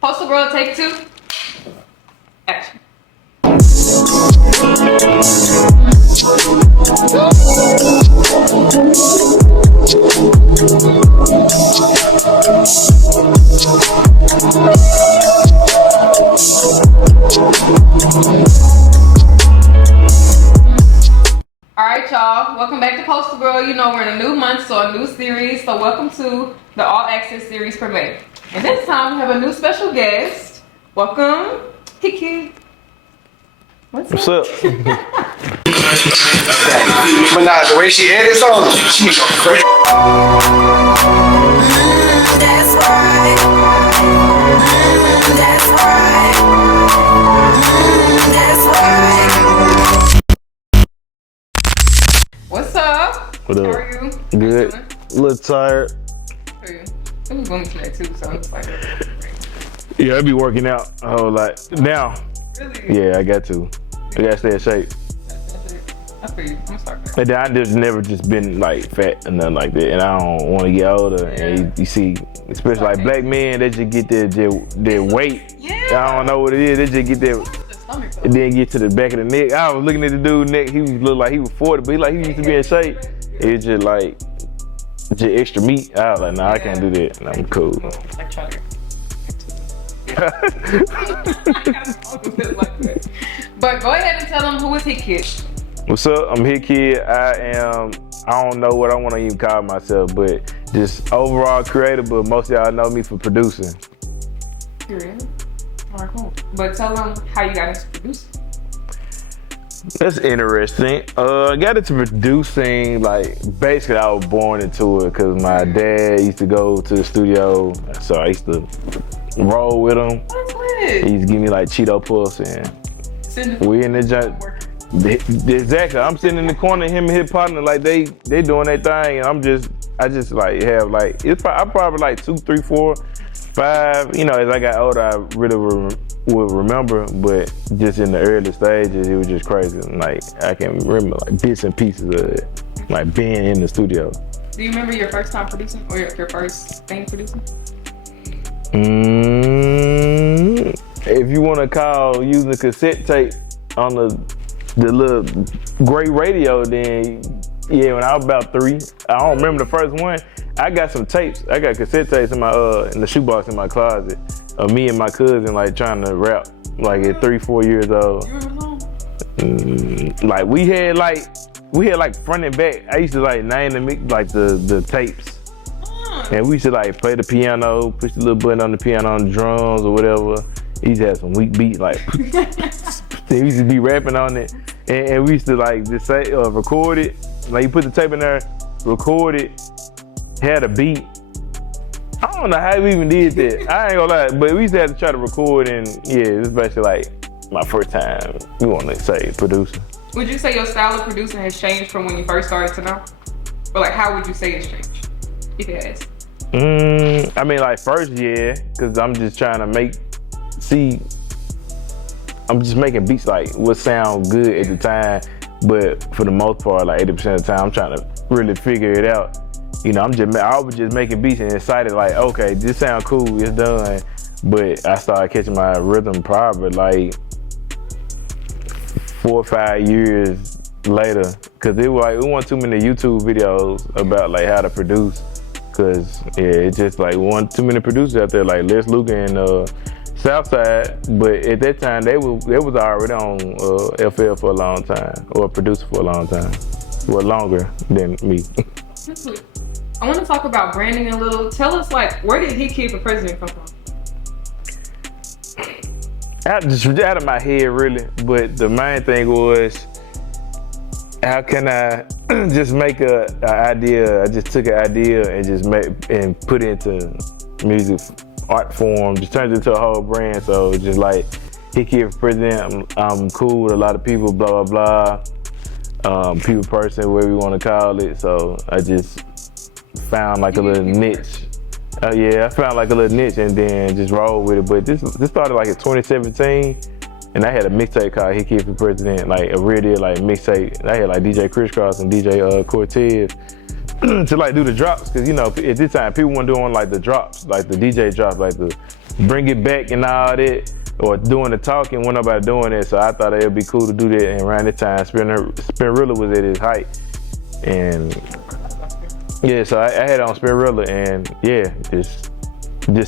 Poster Gworl, take 2. Action. Alright, y'all. Welcome back to Poster Gworl. You know, we're in a new month, so a new series. So welcome to the All Access series for May. And this time we have a new special guest. Welcome, Hitkidd. What's up? But nah, the way she edits on, she go crazy. That's right. That's right. That's right. What's up? What up? How are you? Good. A little tired. How are you? It was going today too, so it's like. Yeah, I be working out a whole lot now. Really? Yeah, I got to. I gotta stay in shape. I feel you. I'm gonna start back. And then I just never just been like fat or nothing like that. And I don't want to get older. And you see, especially like black men, they just get their weight. Yeah. I don't know what it is. They just get their. The stomach, though. And then get to the back of the neck. I was looking at the dude's neck. He looked like he was 40, but he used to be in shape. It's just like extra meat. I was like, nah, I can't do that. And I'm cool. Like try to. But go ahead and tell them who is Hitkidd. What's up? I'm Hitkidd. I don't know what I want to even call myself, but just overall creator, but most of y'all know me for producing. Period. Alright, cool. But tell them how you got into producing. That's interesting. I got into producing, like, basically I was born into it because my dad used to go to the studio, so I used to roll with him. That's lit. He used to give me like Cheeto Puffs and we in the joint. Exactly. I'm sitting in the corner, him and his partner, like they doing their thing, and I just like have like I'm probably like 2, 3, 4, 5. You know, as I got older, I really would remember, but just in the early stages, it was just crazy. Like I can remember like bits and pieces of it, like being in the studio. Do you remember your first time producing or your first thing producing? If you want to call using a cassette tape on the little gray radio, then yeah, when I was about 3, I don't remember the first one. I got some tapes. I got cassette tapes in my in the shoebox in my closet of me and my cousin like trying to rap like at 3, 4 years old. You remember Like we had like front and back. I used to like name the like the tapes. And we used to like play the piano, push the little button on the piano on the drums or whatever. He used to have some weak beat, like we used to be rapping on it. And we used to like just say record it. Like you put the tape in there, record it, had a beat. I don't know how we even did that. I ain't gonna lie, but we used to have to try to record, and yeah, it's basically like my first time, we wanna say, producing. Would you say your style of producing has changed from when you first started to now? Or like how would you say it's changed, if it has? I mean, like first, yeah, because I'm just trying to I'm just making beats like what sound good at the time, but for the most part, like 80% of the time, I'm trying to really figure it out. You know, I was just making beats and excited, like, okay, this sound cool, it's done. But I started catching my rhythm probably like 4 or 5 years later, cause it wasn't too many YouTube videos about like how to produce. Cause yeah, it's just like wasn't too many producers out there like Les Luca and Southside, but at that time they was already on FL for a long time, or a producer for a long time, well longer than me. I want to talk about branding a little. Tell us like where did Hitkidd for President come from? Just out of my head really, but the main thing was how can I just make an idea? I just took an idea and just put it into music art form, just turned it into a whole brand. So just like Hitkidd for President, I'm cool with a lot of people, blah, blah, blah. People person, whatever you want to call it. So I just found like a little niche. Yeah, I found like a little niche and then just roll with it. But this started like in 2017. And I had a mixtape called Hitkidd for President, like a real deal like mixtape. I had like DJ Crisscross and DJ Cortez to like do the drops, cause you know at this time people weren't doing like the drops, like the DJ drops, like the bring it back and all that, or doing the talking when nobody doing it. So I thought it would be cool to do that. And around this time, Spinrilla was at its height, and yeah, so I had it on Spinrilla, and yeah, just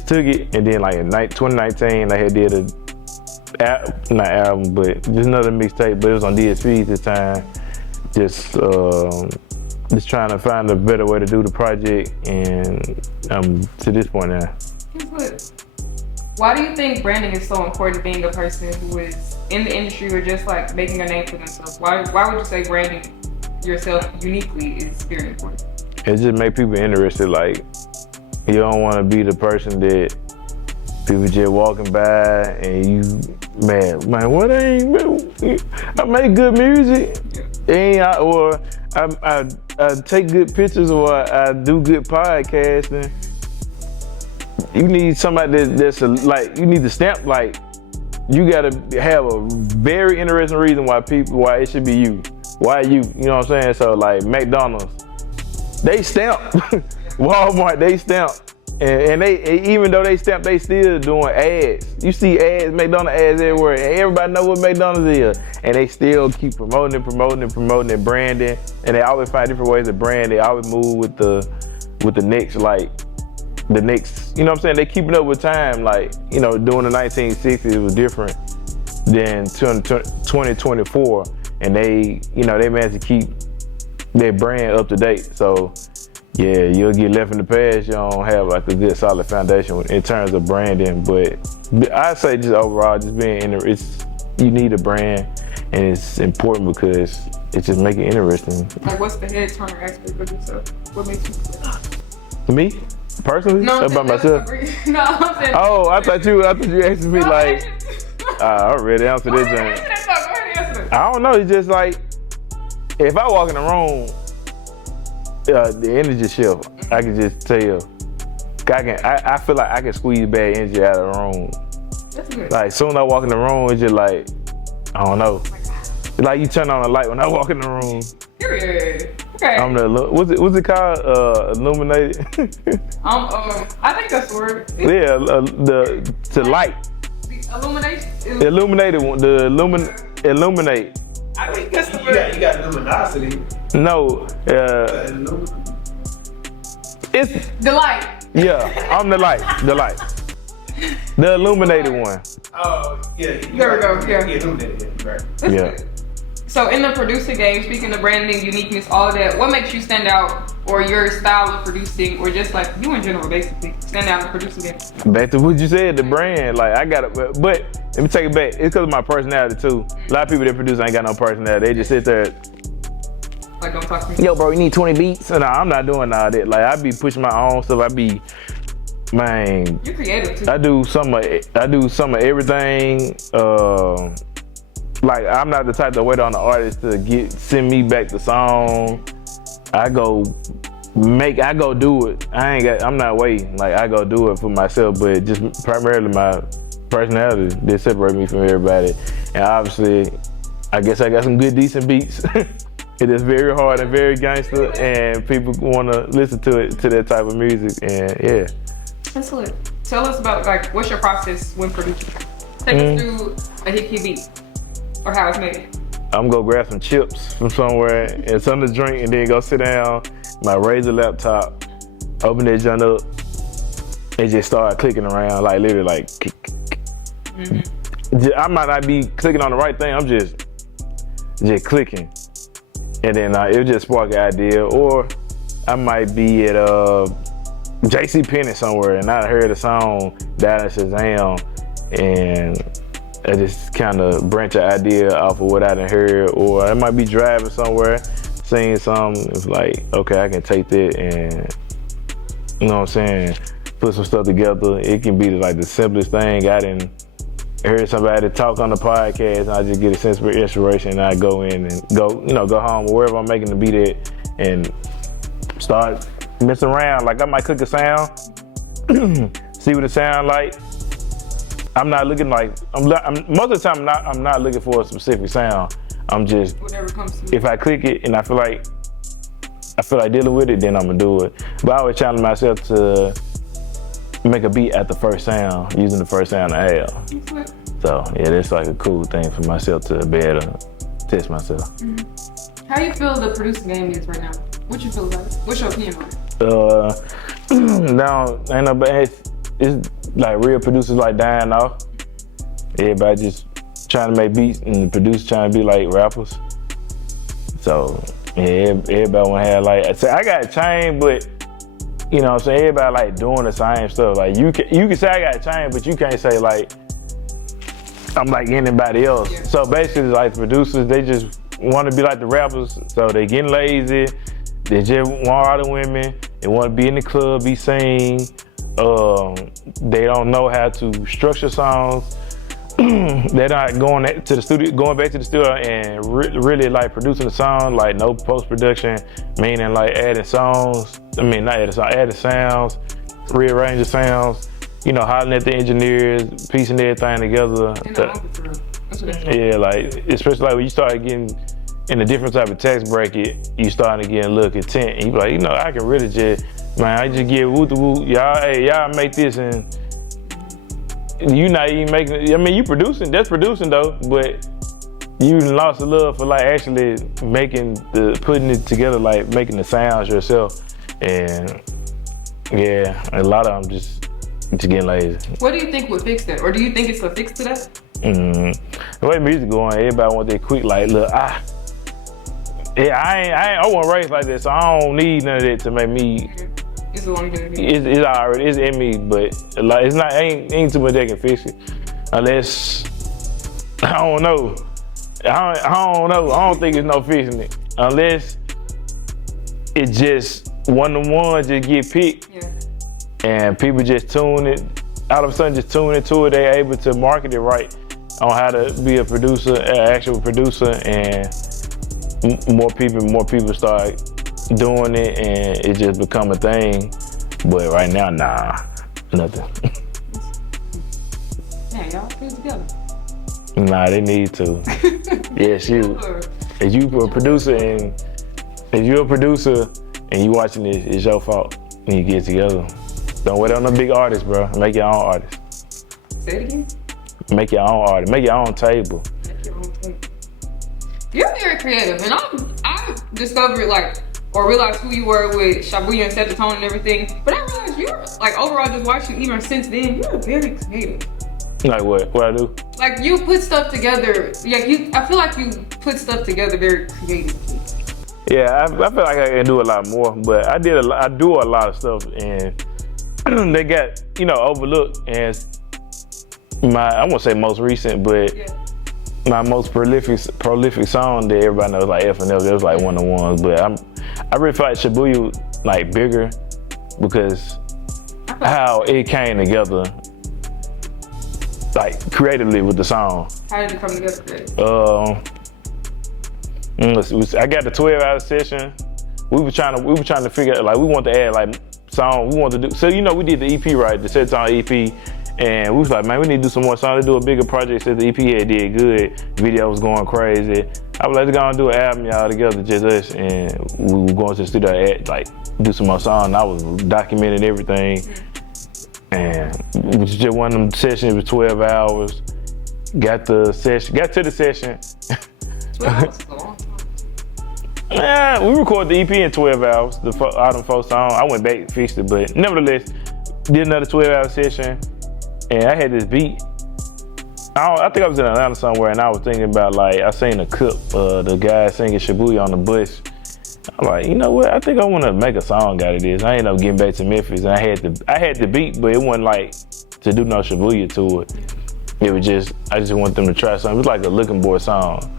took it, and then like in 2019, I had did not album, but just another mixtape, but it was on DSP this time. Just trying to find a better way to do the project, and I'm to this point now. Why do you think branding is so important, being a person who is in the industry or just like making a name for themselves? Why would you say branding yourself uniquely is very important? It just make people interested. Like, you don't want to be the person that people just walking by and you mad. Man, what ain't, I make good music, or I take good pictures, or I do good podcasting. You need somebody that's like, you need to stamp, like, you gotta have a very interesting reason why it should be you. Why you know what I'm saying? So like McDonald's, they stamp. Walmart, they stamp. And they, even though they stamp, they still doing ads. You see ads, McDonald's ads everywhere, and everybody know what McDonald's is. And they still keep promoting and branding. And they always find different ways to brand. They always move with the next, like, the next, you know what I'm saying? They keeping up with time. Like, you know, during the 1960s, it was different than 2024. And they, you know, they managed to keep their brand up to date. So, yeah, you'll get left in the past. You don't have like a good solid foundation in terms of branding. But I say just overall, just being you need a brand, and it's important because it just make it interesting. Like, what's the head turner aspect of yourself? What makes you? Me personally? No, about myself. No, I'm saying. Oh, I thought you asked me like. I already answered that. Go ahead and answer that. I don't know. It's just like, if I walk in the room, the energy shift. I can just tell. I feel like I can squeeze bad energy out of the room. That's good. Like, soon as I walk in the room, it's just like, I don't know. It's like you turn on a light when I walk in the room. Period. Okay. I'm what's it called? Illuminated. I think that's the word. Yeah, to light. The illumination. Illuminated one. Illuminate. I think that's the word. You got luminosity. No. It's The light. yeah. I'm the light. The light. The illuminated one. Oh, yeah. There we go. Yeah. Illuminated, right. That's Yeah. good. So in the producer game, speaking of branding, uniqueness, all of that, what makes you stand out, or your style of producing, or just like you in general, basically, stand out in the producing game? Back to what you said, the brand. Like, I got it, but let me take it back. It's because of my personality too. A lot of people that produce ain't got no personality. They just sit there. Like, don't talk to me. Yo, bro, you need 20 beats? No, I'm not doing all that. Like, I be pushing my own stuff. Man. You're creative too. I do some of everything. Like, I'm not the type to wait on the artist to send me back the song. I go do it. I'm not waiting. Like, I go do it for myself, but just primarily my personality that separate me from everybody. And obviously, I guess I got some good, decent beats. It is very hard and very gangster, and people want to listen to that type of music. And yeah. That's lit. Tell us about, like, what's your process when producing? Take us through a Hitkidd beat, or how it's made. I'm gonna grab some chips from somewhere and something to drink, and then go sit down, my Razer laptop, open that joint up, and just start clicking around, like literally like. I might not be clicking on the right thing. I'm just clicking, and then it'll just spark an idea, or I might be at JC Penney somewhere, and I heard a song down at Shazam, and I just kind of branch an idea off of what I done heard, or I might be driving somewhere, seeing something. It's like, okay, I can take that and, you know what I'm saying, put some stuff together. It can be like the simplest thing. I done heard somebody talk on the podcast, and I just get a sense of inspiration, and I go in and go home or wherever I'm making the beat at, and start messing around. Like, I might cook a sound, see what it sound like. I'm not looking like most of the time. I'm not looking for a specific sound. I'm just, Whatever comes to if I click it and I feel like dealing with it, then I'm gonna do it. But I always challenge myself to make a beat at the first sound, using the first sound I have. So yeah, that's like a cool thing for myself to be able to test myself. How you feel the producing game is right now? What you feel about it? What's your opinion on it? Now ain't no, but it's like real producers like dying off. Everybody just trying to make beats, and the producers trying to be like rappers. So yeah, everybody wanna have like, I got a chain, but you know what I'm saying, everybody like doing the same stuff. Like you can say I got a chain, but you can't say like I'm like anybody else. Yeah. So basically like the producers, they just want to be like the rappers, so they getting lazy. They just want all the women. They want to be in the club, be seen. They don't know how to structure songs. They're not going back to the studio and really like producing a song, like no post-production, meaning like adding songs. I mean, not adding songs, adding sounds, rearranging sounds. You know, hollering at the engineers, piecing everything together. Yeah, like especially like when you start getting in a different type of tax bracket, you starting to get a little content, and you be like, you know, I can really just, man, I just get woo woo. Y'all make this, and you not even making it. I mean, you producing, that's producing though, but you lost a love for like actually putting it together, like making the sounds yourself. And yeah, a lot of them just getting lazy. What do you think would fix that? Or do you think it's a fix to that? The way music going, everybody want that quick, like, look, I want to race like that, so I don't need none of that to make me. It's a long journey. It's in me, but like it's not, ain't too much that can fix it, unless I don't know. I don't think it's no fixing it, unless it just one to one just get picked, and people just tune it. All of a sudden, just tune into it. They're able to market it right on how to be a producer, an actual producer, and more people start doing it, and it just become a thing. But right now, nah, nothing. Yeah, y'all put it together. Nah, they need to. Yes, you. If you're a producer and you watching this, it's your fault. And you get together. Don't wait on a big artist, bro. Make your own artist. Say it again. Make your own artist. Make your own table. Make your own table. You're very creative, and I discovered or realized who you were with Shabuya and Set the Tone and everything. But I realized you're like overall just watching even since then, you're very creative. Like what? What I do? Like you put stuff together. I feel like you put stuff together very creatively. Yeah, I feel like I can do a lot more, but I do a lot of stuff, and they got overlooked. And I won't say most recent, but my most prolific song that everybody knows, like F and F, it was like one of the ones. But I really feel like Shabuya like bigger because how it came together, like creatively with the song. How did it come together creatively? I got the 12-hour session. We were trying to figure out, like, we wanted to add like song. We wanted to do, so we did the EP, right? The Set Song EP, and we was like, man, we need to do some more songs. To do a bigger project. Since the EP had did good, video was going crazy. I was like, let's go and do an album, y'all, together, just us, and we were going to the studio to do some more songs. And I was documenting everything, and it was just one of them sessions. It was 12 hours. Got to the session. 12 hours is a long time. Yeah, we recorded the EP in 12 hours, all them 4 songs. I went back and fixed it, but nevertheless, did another 12-hour session, and I had this beat. I think I was in Atlanta somewhere, and I was thinking about, like, I seen a clip of the guy singing Shabuya on the bus. I'm like, you know what? I think I want to make a song out of this. I ended up getting back to Memphis, and I had the beat, but it wasn't like to do no Shabuya to it. It was just, I just want them to try something. It was like a looking boy song.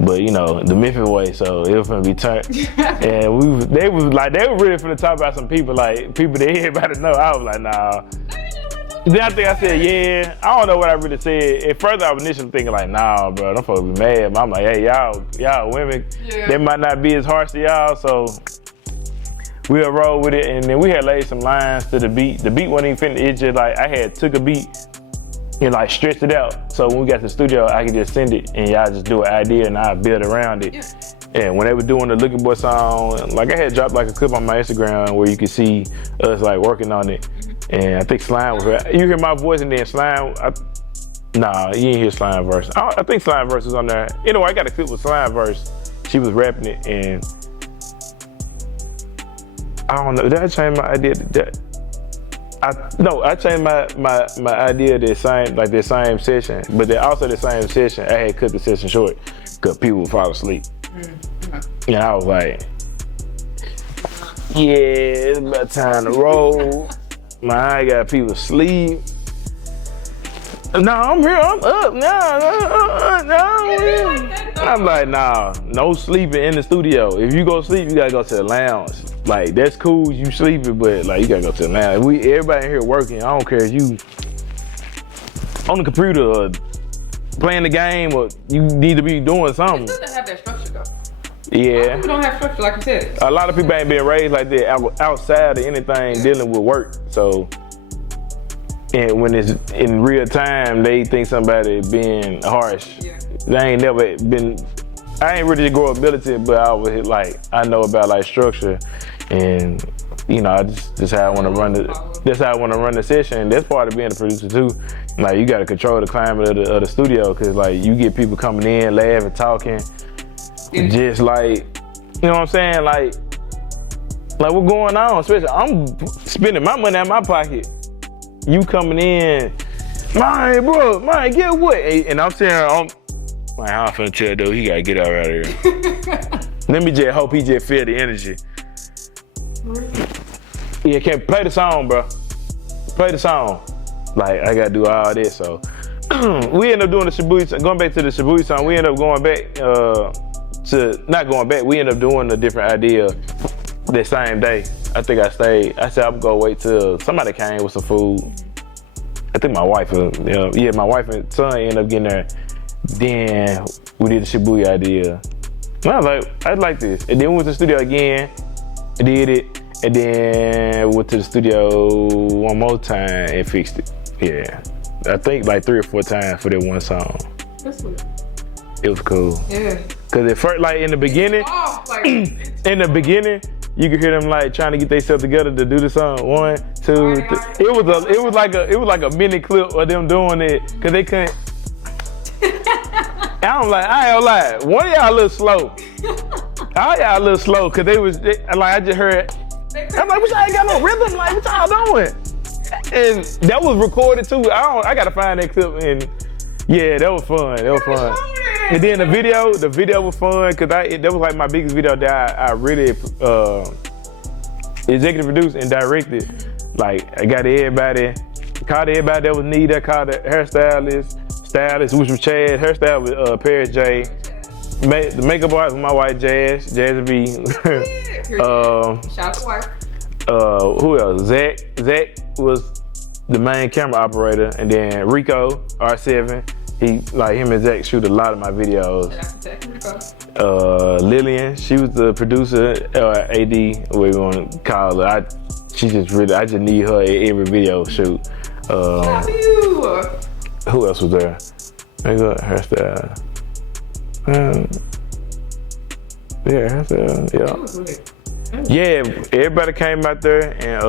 But the Memphis way, so it was gonna be turned. And they were really finna talk about some people, like people that everybody know. I was like, nah. Then I think I said, yeah. I don't know what I really said. At first I was initially thinking like, nah, bro, them folks be mad. But I'm like, hey, y'all women, they might not be as harsh to y'all, so we'll roll with it. And then we had laid some lines to the beat. The beat wasn't even finished. It's just like I had took a beat and like stretched it out. So when we got to the studio, I could just send it and y'all just do an idea and I build around it. And when they were doing the Looking Boy song, like I had dropped like a clip on my Instagram where you could see us like working on it. And I think Slime was her. You hear my voice and then Slime. Nah, you didn't hear Slime verse. I think Slime verse was on there. Anyway, I got a clip with Slime verse. She was rapping it, and I don't know. Did I change my idea? I changed my idea that same session, but then also the same session, I had cut the session short because people would fall asleep. And I was like, yeah, it's about time to roll. I got people asleep. No, I'm here, I'm up. No. I'm like, nah, no sleeping in the studio. If you go sleep, you gotta go to the lounge. Like, that's cool, you sleeping, but like, you gotta go to the lounge. Everybody in here working, I don't care if you on the computer or playing the game or you need to be doing something. It doesn't have that structure though. Yeah. People don't have structure, like you said. A lot of people ain't been raised like that outside of anything dealing with work. So, and when it's in real time, they think somebody being harsh. Yeah. They ain't never been. I ain't really grow up militant, but I was like, I know about like structure, and you know, that's how I want to run the. That's how I want to run the session. That's part of being a producer too. Like, you got to control the climate of the studio, cause like you get people coming in, laughing, talking, just like, you know what I'm saying, like what's going on? Especially, I'm spending my money out of my pocket. You coming in, man, bro, man, get what? And I'm saying, man, I'm finna tell dude, he gotta get out of here. Let me just hope he just feel the energy. Yeah, can't play the song, bro. Play the song. Like, I gotta do all this, so. We end up doing the Shibuya, going back to the Shibuya song, we end up going back not going back, we end up doing a different idea that same day. I think I said I'm gonna wait till somebody came with some food. I think my wife, my wife and son ended up getting there. Then we did the Shibuya idea. And I was like, I like this. And then we went to the studio again, did it, and then went to the studio one more time and fixed it. Yeah. I think like 3 or 4 times for that one song. That's what it was cool. Yeah. Cause at first, like in the beginning, you could hear them like trying to get themselves together to do the song. 1, 2, 3. It was like a mini clip of them doing it, cause they couldn't. I ain't gonna lie. One of y'all a little slow. All y'all a little slow, cause I just heard. I'm like, y'all ain't got no rhythm. Like, what y'all doing? And that was recorded too. I gotta find that clip, and yeah, that was fun. And then the video was fun, cause that was like my biggest video that I really executive produced and directed. Like, I got called everybody that was needed. I called the stylist, which was Chad. Hairstyle was Paris J. The makeup artist was my wife Jazz B. Shout out to wife. Who else? Zach was the main camera operator, and then Rico R7. Him and Zach shoot a lot of my videos. Lillian, she was the producer, AD, what you want to call her. I just need her at every video shoot. Love you. Who else was there? Hairstyle. Hairstyle, yeah. Yeah, everybody came out there, and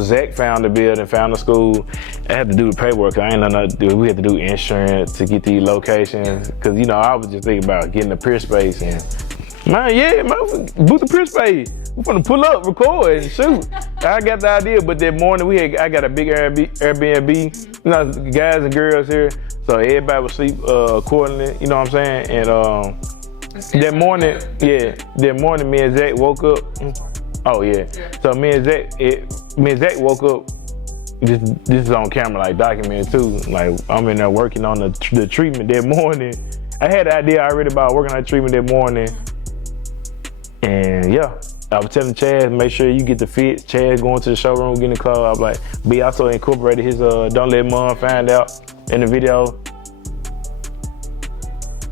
Zach found the building, found the school. I had to do the paperwork. I ain't know nothing to do. We had to do insurance to get these locations. Cause I was just thinking about getting a peer space, and book the peer space. We're gonna pull up, record, and shoot. I got the idea, but that morning I got a big Airbnb, guys and girls here, so everybody would sleep accordingly. You know what I'm saying? And that morning, me and Zach woke up. Oh yeah. So me and Zach woke up. This is on camera, like documented too. Like, I'm in there working on the treatment that morning. I had an idea already about working on the treatment that morning, and yeah, I was telling Chad, make sure you get the fit. Chad going to the showroom, getting the clothes. I was like, B also incorporated his Don't Let Mom Find Out in the video.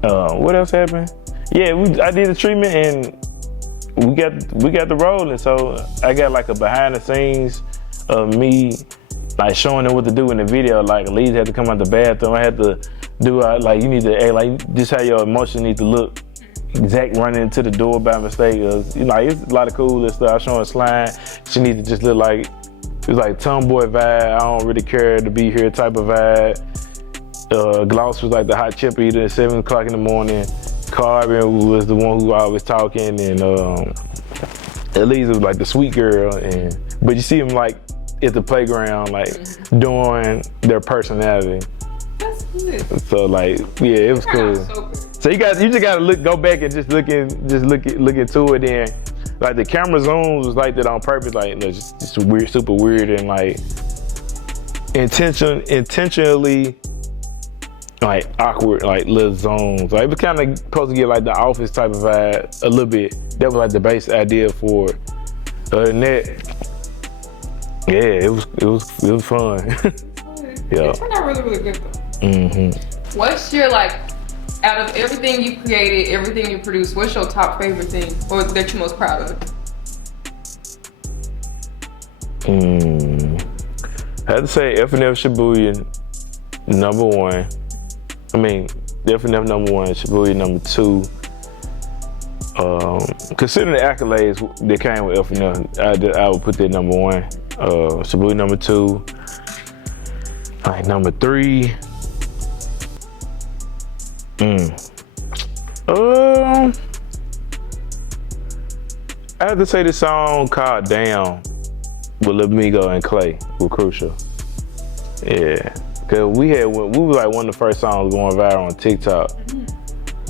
What else happened? Yeah, I did the treatment, and we got the rolling. So I got like a behind the scenes of me, like showing them what to do in the video. Like, Elise had to come out the bathroom. I had to do you need to act like this how your emotion need to look Zach running into the door by mistake. It's a lot of cool stuff. I was showing Slime. She needed to just look like, it was like tomboy vibe. I don't really care to be here type of vibe. Gloss was like the hot chip eater at 7 o'clock in the morning. Carbon was the one who always talking, and Elise was like the sweet girl. But you see them like at the playground, like doing their personality. That's good. So like, yeah, it was cool. So you just gotta go back and just look into it. And like the camera zooms was like that on purpose, like just weird, super weird, and like intentionally like awkward, like little zones. Like it was kind of supposed to get like the Office type of vibe a little bit. That was like the base idea for it. Other than that, yeah, it was fun. Yeah. It turned out really, really good though. Mm-hmm. What's your out of everything you created, everything you produced, what's your top favorite thing or that you're most proud of? I had to say FNF Shibuya, number one. I mean, FNF number one, Shibuya number two. Considering the accolades that came with FNF, I would put that number one. Shibuya number two. Like number three. I have to say this song called Down with Lil Migo and Clay with Crucial. Yeah, cause we were like one of the first songs going viral on TikTok.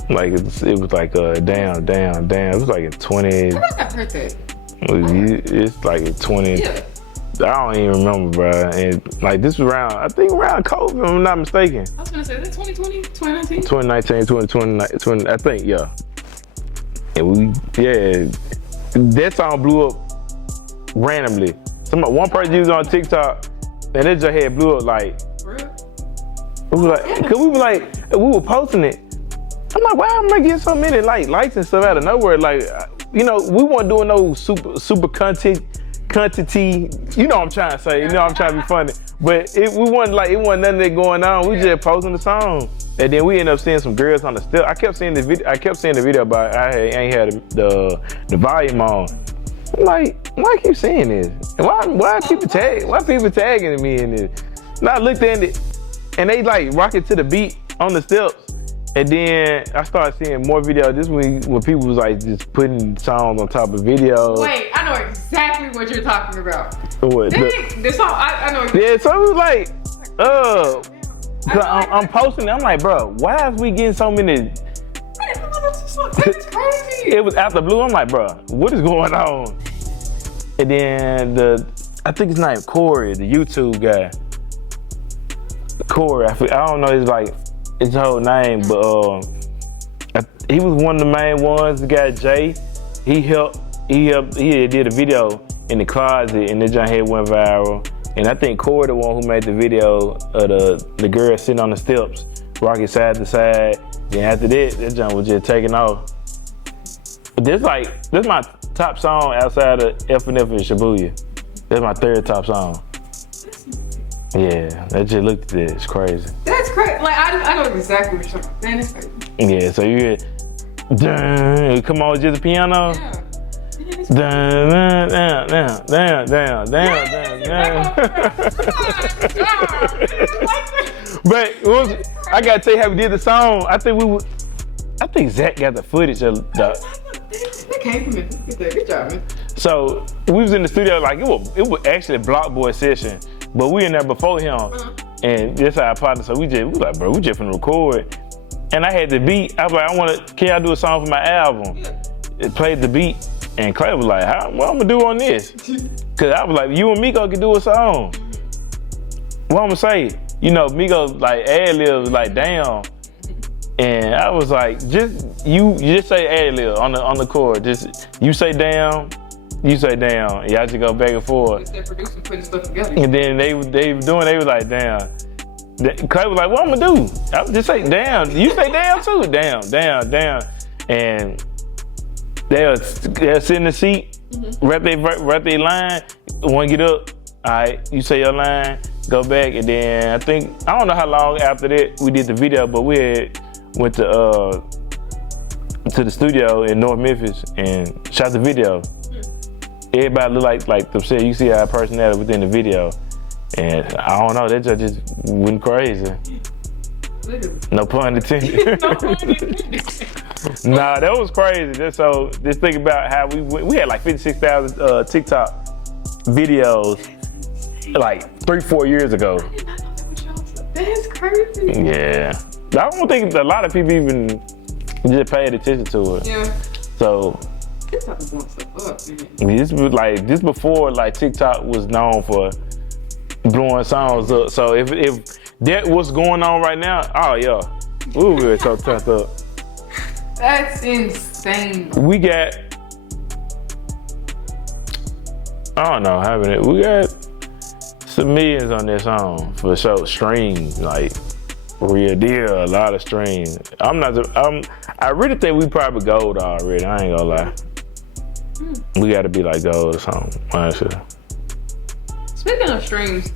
Like it was like down. It was like in 20. I think I've heard that. It's like in 20. Yeah. I don't even remember, bro. And like this was around COVID, if I'm not mistaken. I was gonna say, is it 2020, 2019? 2019, 2020, I think, yeah. And that song blew up randomly. One person used it on TikTok, and it just had blew up like. Real? We were posting it. I'm like, why am I getting so many likes and stuff out of nowhere? Like, we weren't doing no super content. You know what I'm trying to say. You know I'm trying to be funny. But it wasn't nothing that going on. We just posting the song. And then we ended up seeing some girls on the step. I kept seeing the video, but I ain't had the volume on. I'm like, why I keep seeing this? And why people tagging me in this? And I looked at it, and they like rocking to the beat on the steps. And then I started seeing more videos. This week when people was like just putting songs on top of videos. Wait, I know exactly what you're talking about. What? This song, I know. Yeah, so it was like, I'm posting it. I'm like, bro, why is we getting so many? That's crazy. It was out the blue. I'm like, bro, what is going on? And then I think his name Corey, the YouTube guy. Corey, I don't know his whole name, but he was one of the main ones. The guy Jay, he did a video in the closet, and the joint head went viral. And I think Corey the one who made the video of the girl sitting on the steps, rocking side to side. Then after that joint was just taking off. But this my top song outside of FNF and Shibuya. That's my third top song. Yeah, I just looked at it. It's crazy. That's crazy. Like I know exactly what you're talking about. Man, it's crazy. Yeah, so you hear, dun, come on, just a piano. Yeah. Dun, down. But I gotta tell you how we did the song. I think Zach got the footage of the. That came from me. Good job, man. So we was in the studio, like it was actually a Block Boy session, but we in there before him, and that's our partner. So we like, bro, we just finna record. And I had the beat. I was like, can y'all do a song for my album? Yeah. It played the beat, and Clay was like, what I'm gonna do on this? Cause I was like, you and Migo can do a song. What I'm gonna say? You know, Migo like ad-libs like damn. And I was like, just say ad-lib on the chord. Just you say down, you say down. Y'all just go back and forth. They're producing, putting stuff together. And then they was like, down. Clay was like, what I'm gonna do? I would just say down. You say down too. Down. And they'll sit in the seat, rap their line, one get up, all right, you say your line, go back, and then I don't know how long after that we did the video, but we had went to to the studio in North Memphis and shot the video. Everybody look like them said. You see our personality within the video, and I don't know. That just went crazy. Literally. No pun intended. No pun intended. Nah, that was crazy. Just think about how we had like 56,000 TikTok videos like 3-4 years ago. That's crazy. Yeah, I don't think a lot of people even just paid attention to it. Yeah. So TikTok is blowing stuff up, man. this before like TikTok was known for blowing songs up. So if that what's going on right now, oh yeah, we were so turned up. That's insane. We got, I don't know how many, we got some millions on this song for sure. Streams, like real deal, a lot of streams. I really think we probably gold already. I ain't gonna lie. We gotta be like gold or something, honestly. Speaking of streams,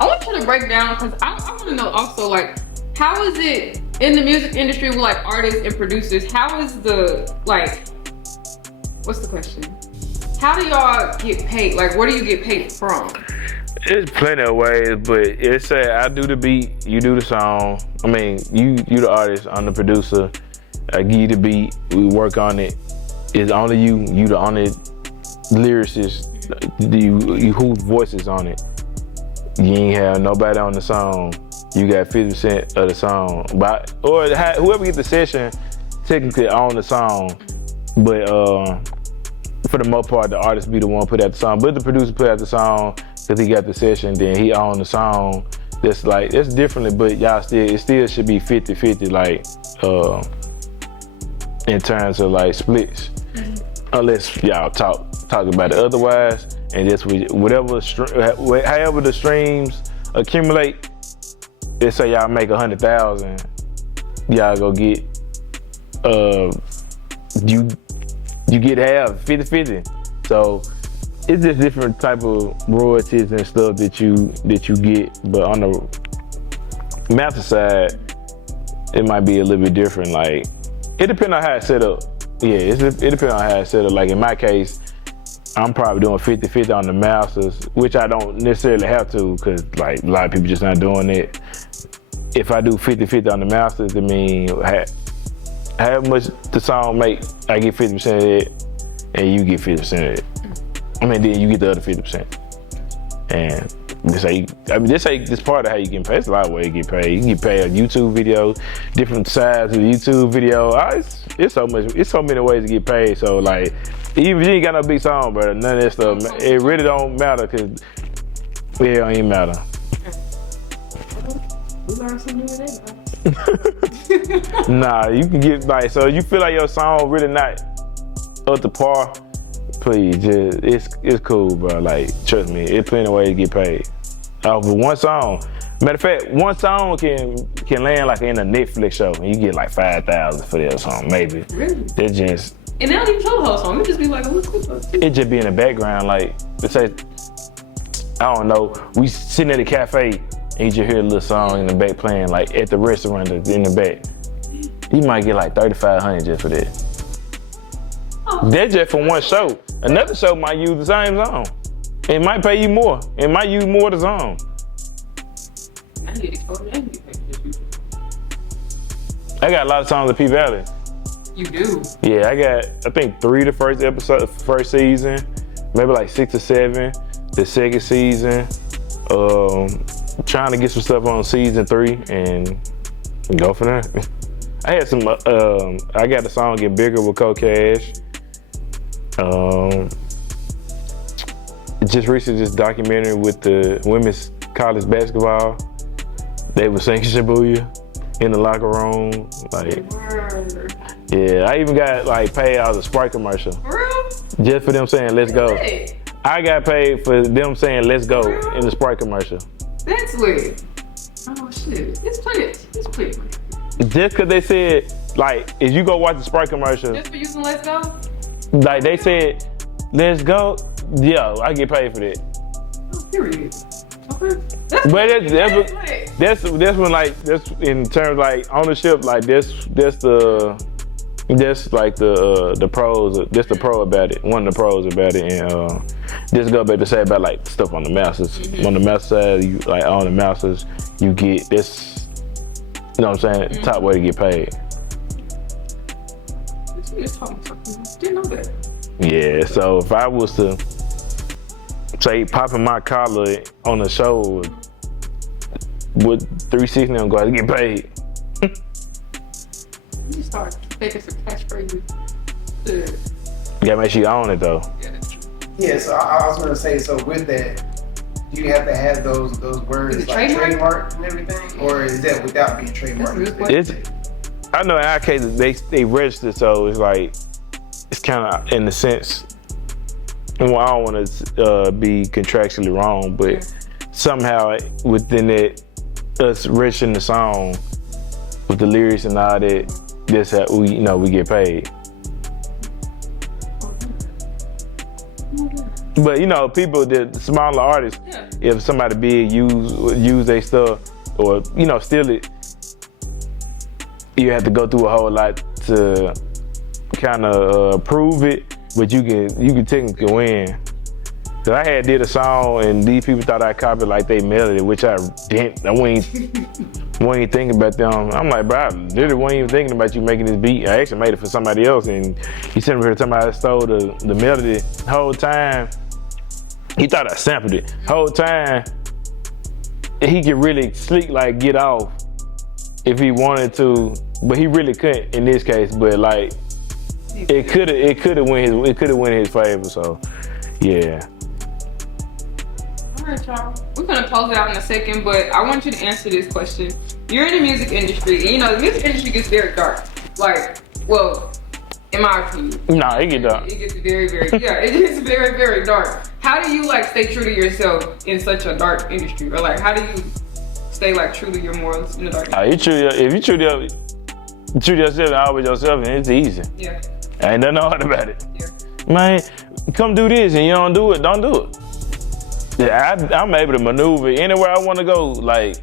I want you to break down, because I want to know also, like, how is it in the music industry with like artists and producers? How is the, like, what's the question? How do y'all get paid? Like, where do you get paid from? There's plenty of ways, but it's say I do the beat, you do the song. I mean, you the artist, I'm the producer. I give you the beat, we work on it. It's only you the only lyricist, you who voices on it. You ain't have nobody on the song. You got 50% of the song, or whoever gets the session technically on the song. But for the most part, the artist be the one put out the song. But the producer put out the song because he got the session, then he own the song. That's differently, but y'all it still should be 50-50, like in terms of like splits, unless y'all talk about it otherwise. And just however the streams accumulate, let's say y'all make 100,000, y'all go get you get half 50-50. So it's just different type of royalties and stuff that you get. But on the master side, it might be a little bit different. Like it depends on how it's set up. Yeah, it depends on how it's set up. Like in my case, I'm probably doing 50-50 on the masters, which I don't necessarily have to, because like a lot of people just not doing it. If I do 50-50 on the masters, I mean, how much the song make, I get 50% of it, and you get 50% of it. I mean, then you get the other 50%. And this part of how you get paid. It's a lot of ways you get paid. You can get paid on YouTube video, different sides of the YouTube video. It's so many ways to get paid. So like, even if you ain't got no big song, bro, none of that stuff, it really don't matter, because it don't even matter. We learned something new today. Nah, you can get like, so you feel like your song really not up to par, please, just it's cool, bro. Like, trust me, it's plenty of ways to get paid. But one song, matter of fact, one song can land like in a Netflix show, and you get like 5,000 for that song, maybe. Really? It just. And they don't even show the whole song. It just be like a little clip. It just be in the background, like, let's say, I don't know, we sitting at a cafe and you just hear a little song in the back playing, like at the restaurant in the back. You might get like 3,500 just for that. Oh. That's just for one show. Another show might use the same song. It might pay you more. It might use more of the song. I need to explore that. I got a lot of songs at P Valley. You do? Yeah, I got, I think 3 the first season, maybe like 6 or 7 the second season. Trying to get some stuff on season 3 and go for that. I had some, I got the song Get Bigger with Cold Cash. Just recently, this documentary with the women's college basketball. They were singing Shibuya in the locker room. Like, yeah, I even got like paid out of a Sprite commercial. For real? Just for them saying, let's go. Lit. I got paid for them saying, let's go in the Sprite commercial. That's lit. Oh shit. It's plenty. Just cause they said, like, if you go watch the Sprite commercial. Just for using Let's Go? Like they said, let's go. Yeah, I get paid for that. Oh, period. Okay. That's when like, that's in terms of like ownership, like that's the That's like the pros. That's the pro about it. One of the pros about it, and just go back to say about like stuff on the masters. On the master side, you like on the masters, you get this. You know what I'm saying? Top way to get paid. Didn't know that. Yeah. So if I was to say popping my collar on a show, would 360 I'm going to get paid? You start thinking some catchphrases. You gotta make sure you own it though. Yeah, that's true. Yeah, so I was gonna say, so with that, do you have to have those words Is it like trademark? trademark and everything, or is that without being trademarked? That's a good I know in our case they register, so it's like it's kind of in the sense. Well, I don't want to be contractually wrong, but somehow within it, us registering the song with the lyrics and all that, that's how we get paid. But people, the smaller artists, if somebody big use their stuff or steal it, you have to go through a whole lot to kind of prove it. But you can technically win. Cause I did a song and these people thought I copied like they melody, which I didn't. I wasn't even thinking about them. I'm like, bro, I literally wasn't even thinking about you making this beat. I actually made it for somebody else, and he sent me here to tell me I stole the melody the whole time. He thought I sampled it. The whole time, he could really slick like get off if he wanted to, but he really couldn't in this case. But like, it could have went in his favor. So, yeah. All right, y'all. We're gonna close it out in a second, but I want you to answer this question. You're in the music industry, and the music industry gets very dark. Like, well, in my opinion. Nah, it get dark. It gets very, very, it gets very, very dark. How do you like stay true to yourself in such a dark industry, or like how do you stay like true to your morals in the dark industry? If you true to yourself and always yourself, and it's easy. Yeah. Ain't nothing hard about it. Yeah. Man, come do this and you don't do it, don't do it. Yeah, I'm able to maneuver anywhere I want to go, like,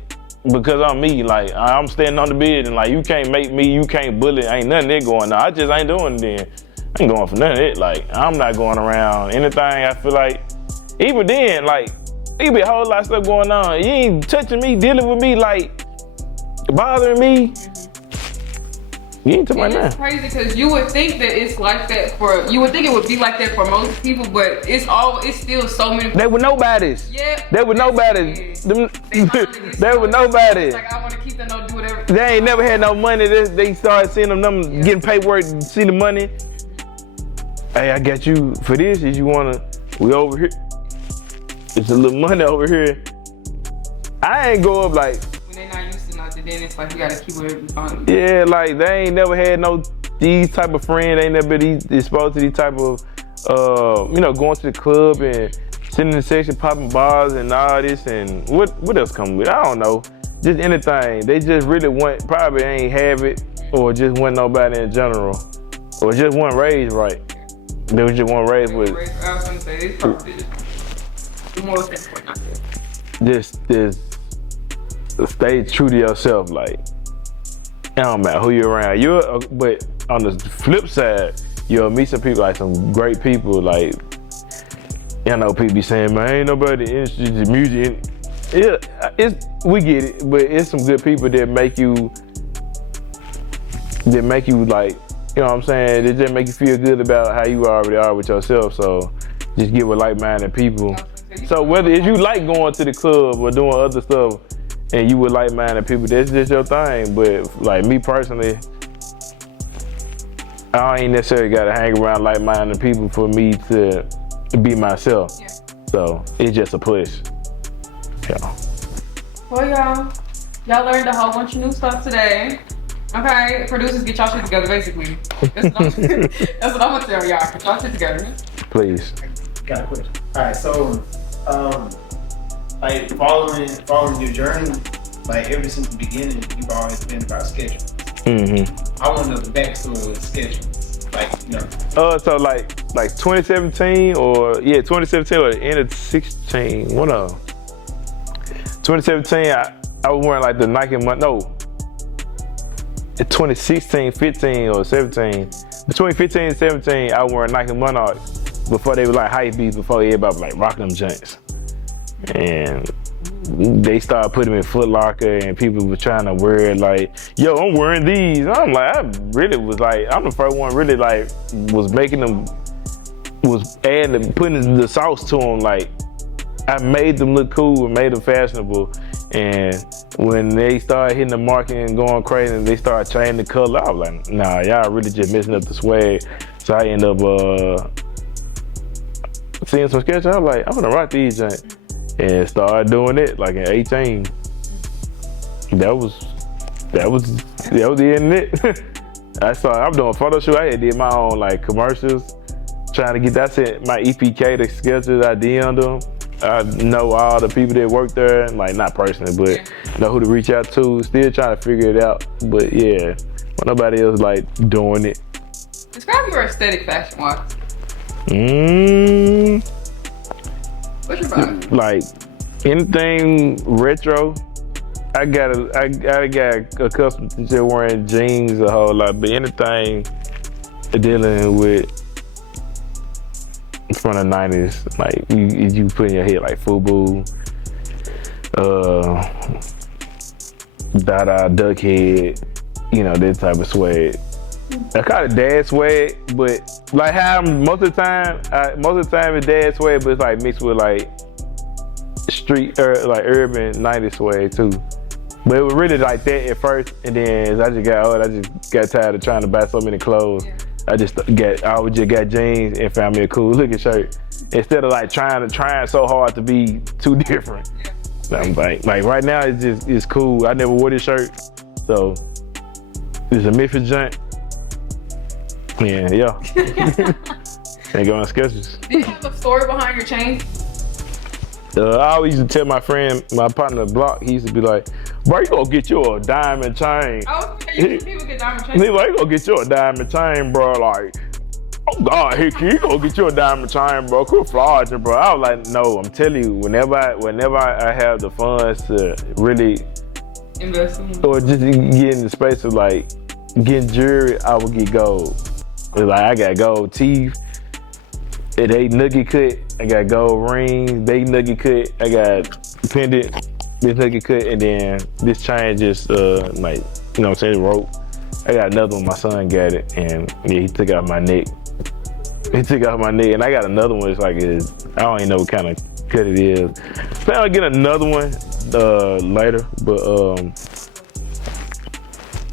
because I'm me. Like, I'm standing on the bed and like, you can't make me, you can't bully, ain't nothing there going on. I just ain't doing it then. I ain't going for none of it. Like, I'm not going around anything I feel like, even then, like, it be a whole lot of stuff going on. You ain't touching me, dealing with me, like, bothering me. You ain't talking about that. It's crazy because you would think that it's like that you would think it would be like that for most people, but it's still so many people. They were nobodies. Yeah. They were nobodies. They were nobodies. Like, I want to keep them, don't do whatever. They ain't never had no money. They started seeing them getting paperwork, see the money. Hey, I got you for this. If you wanna, we over here. It's a little money over here. I ain't go up like. When they not used to nothing, then it's like you gotta keep whatever you find. Yeah, like they ain't never had these type of friends. They ain't never been exposed to these type of, going to the club and sitting in the section popping bars and all this and what else come with? I don't know. Just anything. They just really probably ain't have it or just wasn't nobody in general or just wasn't raised right. They was just one raised with. I was gonna say it's probably the more important out there. This stay true to yourself. Like, it don't matter who you're around. But on the flip side, you'll meet some people, like some great people. Like, people be saying, man, ain't nobody interested in music. We get it, but it's some good people that make you like. You know what I'm saying? They just make you feel good about how you already are with yourself. So just get with like-minded people. So whether if you like going to the club or doing other stuff and you with like-minded people, that's just your thing. But like me personally, I ain't necessarily got to hang around like-minded people for me to be myself. Yeah. So it's just a push. Yeah. Well, y'all learned a whole bunch of new stuff today. Okay, producers, get y'all shit together, basically. That's what I'm gonna tell y'all. Get y'all shit together. Please. Got a question. All right, so, like following your journey, like ever since the beginning, you've always been about sketching. Mm-hmm. I want to know the backstory with sketching. So like 2017 or 2017 or the end of 16. One of them. 2017, I was wearing like the Nike in 2016, 15, or 17. Between 15 and 17, I was wearing Nike Monarch before they were like hype beats, before everybody was like rocking them joints. And they started putting them in Foot Locker, and people were trying to wear it like, yo, I'm wearing these. I'm like, I really was like, I'm the first one really like was making them, was adding, putting the sauce to them. Like, I made them look cool and made them fashionable. And when they started hitting the market and going crazy and they started changing the color, I was like, nah, y'all really just messing up the swag. So I ended up seeing some sketches. I was like, I'm gonna rock these joints. And started doing it like in 18. That was the end of it. I'm doing photo shoot. I had did my own like commercials, trying to get that. Sent my EPK the sketches I DM'd them. I know all the people that work there, like not personally, but know who to reach out to. Still trying to figure it out. But yeah, when nobody else like doing it. Describe your aesthetic fashion-wise. What's your vibe? Like anything retro. I got accustomed to just wearing jeans a whole lot, but anything dealing with from the 90s, like you put in your head like FUBU, Dada, Duckhead, you know, that type of swag. I call it dad swag, but like how most of the time it's dad swag, but it's like mixed with like street or like urban 90s swag too. But it was really like that at first, and then as I just got old, I just got tired of trying to buy so many clothes. Yeah. I always just got jeans and found me a cool looking shirt instead of like trying so hard to be too different. Yeah. So I'm like right now it's cool. I never wore this shirt, so it's a Memphis joint. Yeah. Ain't going on sketches. Do you have a story behind your chain? I always used to tell my friend, my partner in the block, he used to be like, bro, you gonna get you a diamond chain. Oh, okay. People get diamond chains. He's like, you gonna get you a diamond chain, bro. Like, oh God, Hitkidd, you gonna get you a diamond chain, bro. Quit flogging, bro. I was like, no, I'm telling you, whenever I have the funds to really invest in, or just get in the space of like getting jewelry, I would get gold. It's like I got gold teeth. It ain't nugget cut. I got gold rings. They nugget cut. I got pendant. This nugget cut, and then this chain just like, you know what I'm saying, rope. I got another one. My son got it, and yeah, he took out my neck. He took out my neck, and I got another one. It's like I don't even know what kind of cut it is. Plan on getting another one later, but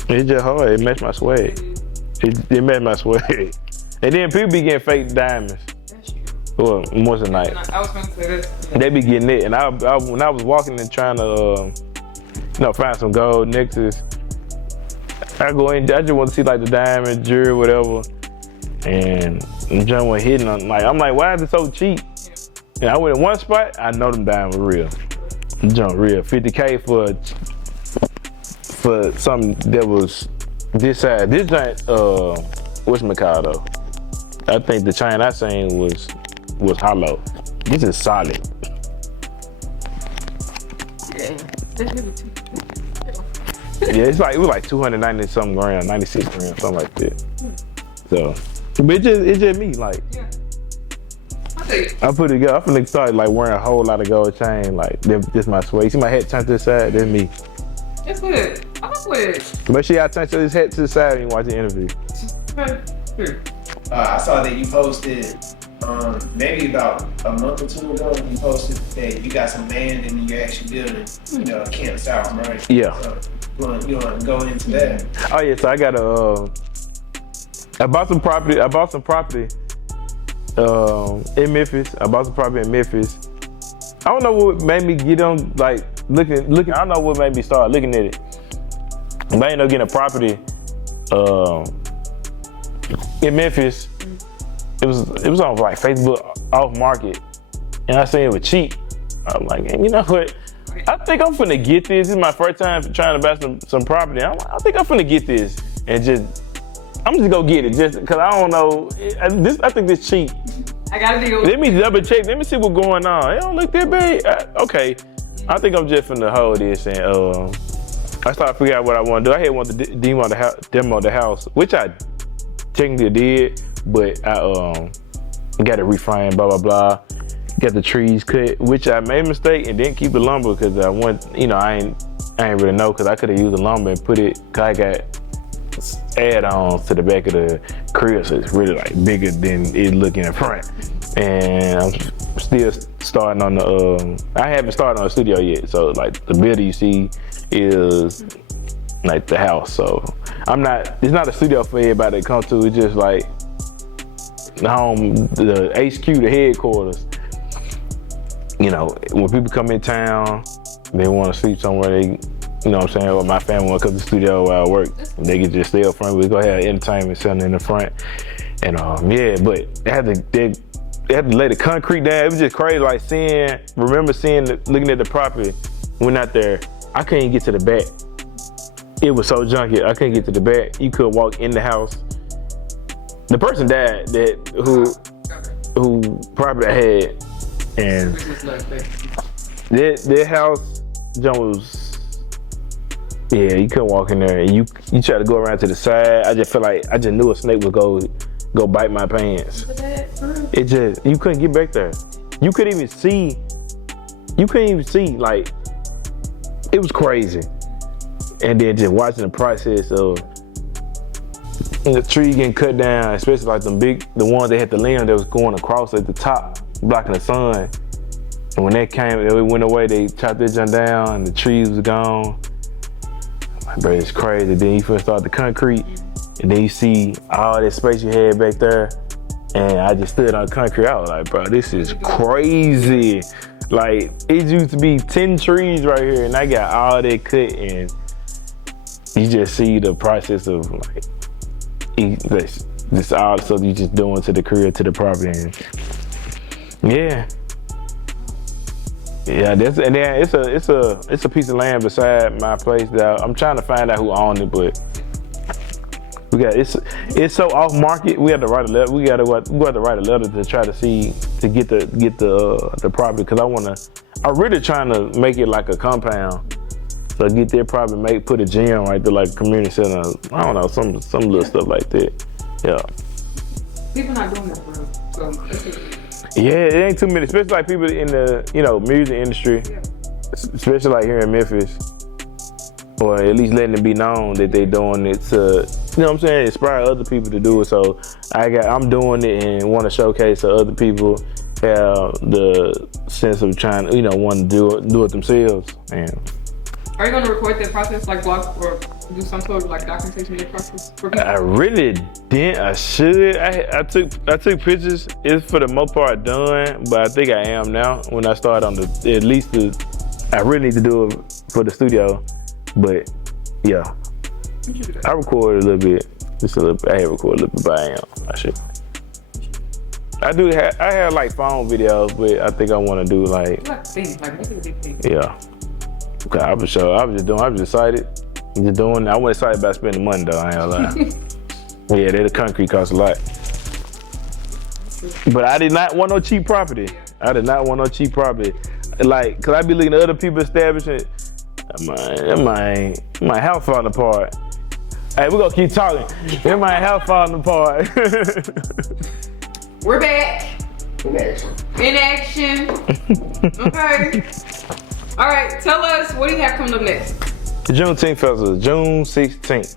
it's just hard. It matched my swag. It matched my swag. And then people be getting fake diamonds. Well, once a night. I was going to say this. Yeah. They be getting it, and I when I was walking and trying to, find some gold necklaces, I go in. I just want to see like the diamond jewelry, whatever, and John went hitting on. Like I'm like, why is it so cheap? Yeah. And I went in one spot. I know them diamonds were real. John real. $50K for something that was this size. This giant, whatchamacallit though? I think the chain I seen was hollow. This is solid. Yeah. Yeah, it was like 290 something grams, 96 grams, something like that. So, but it's just me, like. Yeah. I put it together. I'm finna start like wearing a whole lot of gold chain, like this my swag. You see my head turned to the side, that's me. That's good. I fuck with it. Make sure y'all turn his head to the side when you watch the interview. Here. I saw that you posted maybe about a month or two ago. You posted that you got some land and you're actually building, a campsite, right? Yeah. So you want to go into that? Oh yeah, so I got I bought some property in Memphis. I bought some property in Memphis. I don't know what made me get on like looking. I don't know what made me start looking at it. But I ended up getting a property in Memphis. It was on like Facebook off market, and I seen it was cheap. I'm like, you know what? I think I'm finna get this. This is my first time trying to buy some property. I think I'm finna get this, and I'm just gonna get it just because I don't know. I think this cheap. I got a deal. Let me double check. Let me see what's going on. It don't look that bad. Okay, I think I'm just finna hold this and I started figuring out what I want to do. I had wanted to demo the house, which I technically did, but I got it reframed, blah blah blah. Got the trees cut, which I made a mistake and didn't keep the lumber because I want, I ain't really know because I could have used the lumber and put it. Cause I got add-ons to the back of the crib, so it's really like bigger than it look in the front. And I'm still starting on the. I haven't started on the studio yet, so like the building you see is like the house. So it's not a studio for everybody to come to. It's just like the home, the HQ, the headquarters. When people come in town, they want to sleep somewhere. They, what I'm saying, or my family want to come to the studio where I work. They can just stay up front. We go ahead entertainment center in the front, and but they had to lay the concrete down. It was just crazy, like looking at the property. Went out there, I couldn't even get to the back. It was so junky. I couldn't get to the back. You could walk in the house. The person died who property I had, and their house, John was, you couldn't walk in there. And you try to go around to the side. I just felt like I just knew a snake would go bite my pants. It just, you couldn't get back there. You couldn't even see, like, it was crazy. And then just watching the process of the tree getting cut down, especially like the ones that had the limb that was going across at the top, blocking the sun. And when that it went away, they chopped that junk down and the trees was gone. I'm like, bro, it's crazy. Then you first start the concrete, and then you see all that space you had back there. And I just stood on concrete. I was like, bro, this is crazy. Like, it used to be 10 trees right here, and I got all that cut, and you just see the process of like, this all the stuff you just doing to the crib, to the property, and it's a piece of land beside my place that I'm trying to find out who owned it, but it's so off market. We have to write a letter. We got to write a letter to try to see to get the property, because I'm really trying to make it like a compound. So get their property, put a gym right there, like a community center. I don't know, some little stuff like that. Yeah. People not doing that for real. So yeah, it ain't too many, especially like people in the music industry, especially like here in Memphis, or at least letting it be known that they doing it to, inspire other people to do it. So I'm doing it and want to showcase so other people have the sense of trying, want to do it themselves. And are you going to record that process, like blog or do some sort of like documentation of your process for people? I really didn't. I should. I took pictures. It's for the most part done, but I think I am now. When I start on I really need to do it for the studio. But yeah, I recorded a little bit. Just a little bit. I have recorded a little bit, but I am. I should. I have like phone videos, but I think I want to do like. Make it a big thing. Yeah. Okay, I was just excited. Just doing it. I wasn't excited about spending money though, I ain't gonna lie. Yeah, the concrete costs a lot. But I did not want no cheap property. Like, cause I be looking at other people establishing, my house falling apart. Hey, we're gonna keep talking. My house falling apart. We're back. In action. Okay. All right, tell us, what do you have coming up next? The Juneteenth Festival, June 16th.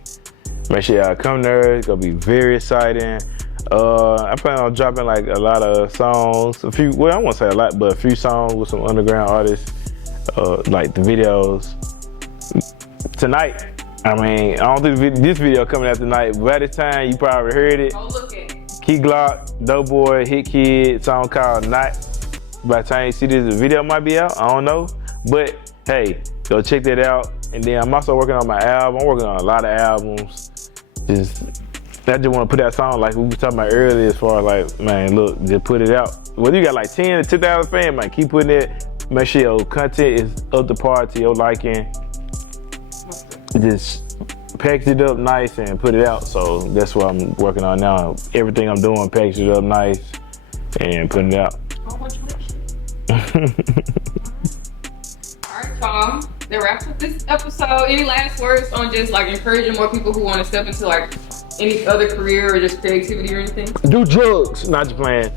Make sure y'all come there. It's gonna be very exciting. I plan on dropping like a lot of songs. I won't say a lot, but a few songs with some underground artists. Like the videos. Tonight, I don't think this video coming out tonight, but by this time you probably heard it. Go look at it. Key Glock, Doughboy, Hitkidd, song called Not. By the time you see this, the video might be out. I don't know. But hey, go check that out. And then I'm also working on my album. I'm working on a lot of albums. I just want to put that song like we were talking about earlier, as far as like, man, look, just put it out. Whether you got like 10 to 2,000 fans, man, keep putting it. Make sure your content is up to par to your liking. Just package it up nice and put it out. So that's what I'm working on now. Everything I'm doing, package it up nice and putting it out. All right, y'all. that wraps up this episode. Any last words on just like encouraging more people who want to step into like any other career or just creativity or anything? Do drugs. Not just playing.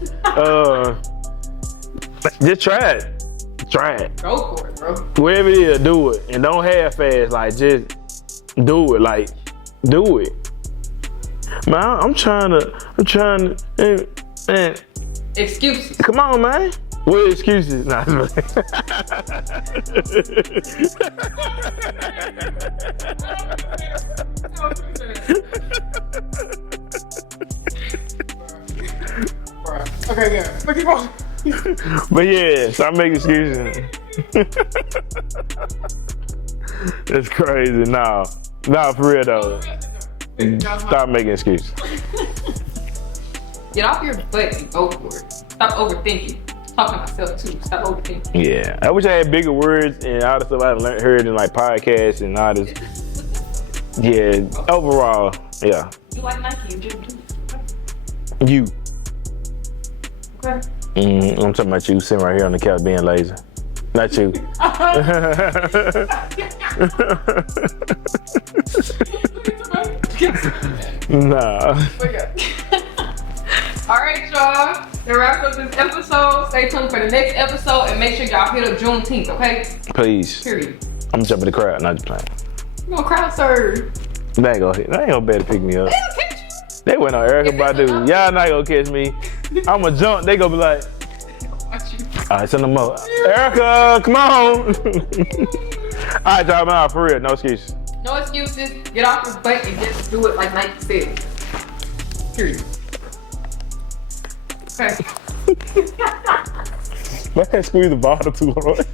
Just try it. Try it. Go for it, bro. Whatever it is, do it. And don't half-ass. Like, just do it. Like, do it. Man, I'm trying to, man. Excuses. Come on, man. What excuses? Nah, Okay, yeah. But keep on. But yeah, stop making excuses. That's crazy. Nah, for real though. Stop making excuses. Get off your butt and go for it. Stop overthinking. Talking to myself too. Stop overthinking. Yeah, I wish I had bigger words and all the stuff I heard in like podcasts and all this. Yeah, overall, yeah. You like Nike and Jim too. You. Okay. I'm talking about you sitting right here on the couch being lazy. Not you. Nah. All right, y'all. That wraps up this episode. Stay tuned for the next episode and make sure y'all hit up Juneteenth, okay? Please. Period. I'm jumping the crowd, not just playing. You gonna crowd surf. They ain't gonna better pick me up. They gonna catch you. They went on Erica Badu. Y'all not gonna catch me. I'ma jump. They gonna be like, Watch you. all right, send them up. Erica, come on. All right, y'all, man, for real, no excuses. No excuses. Get off your butt and just do it like Nike said. Period. Okay. Man, squeeze the bottle too hard.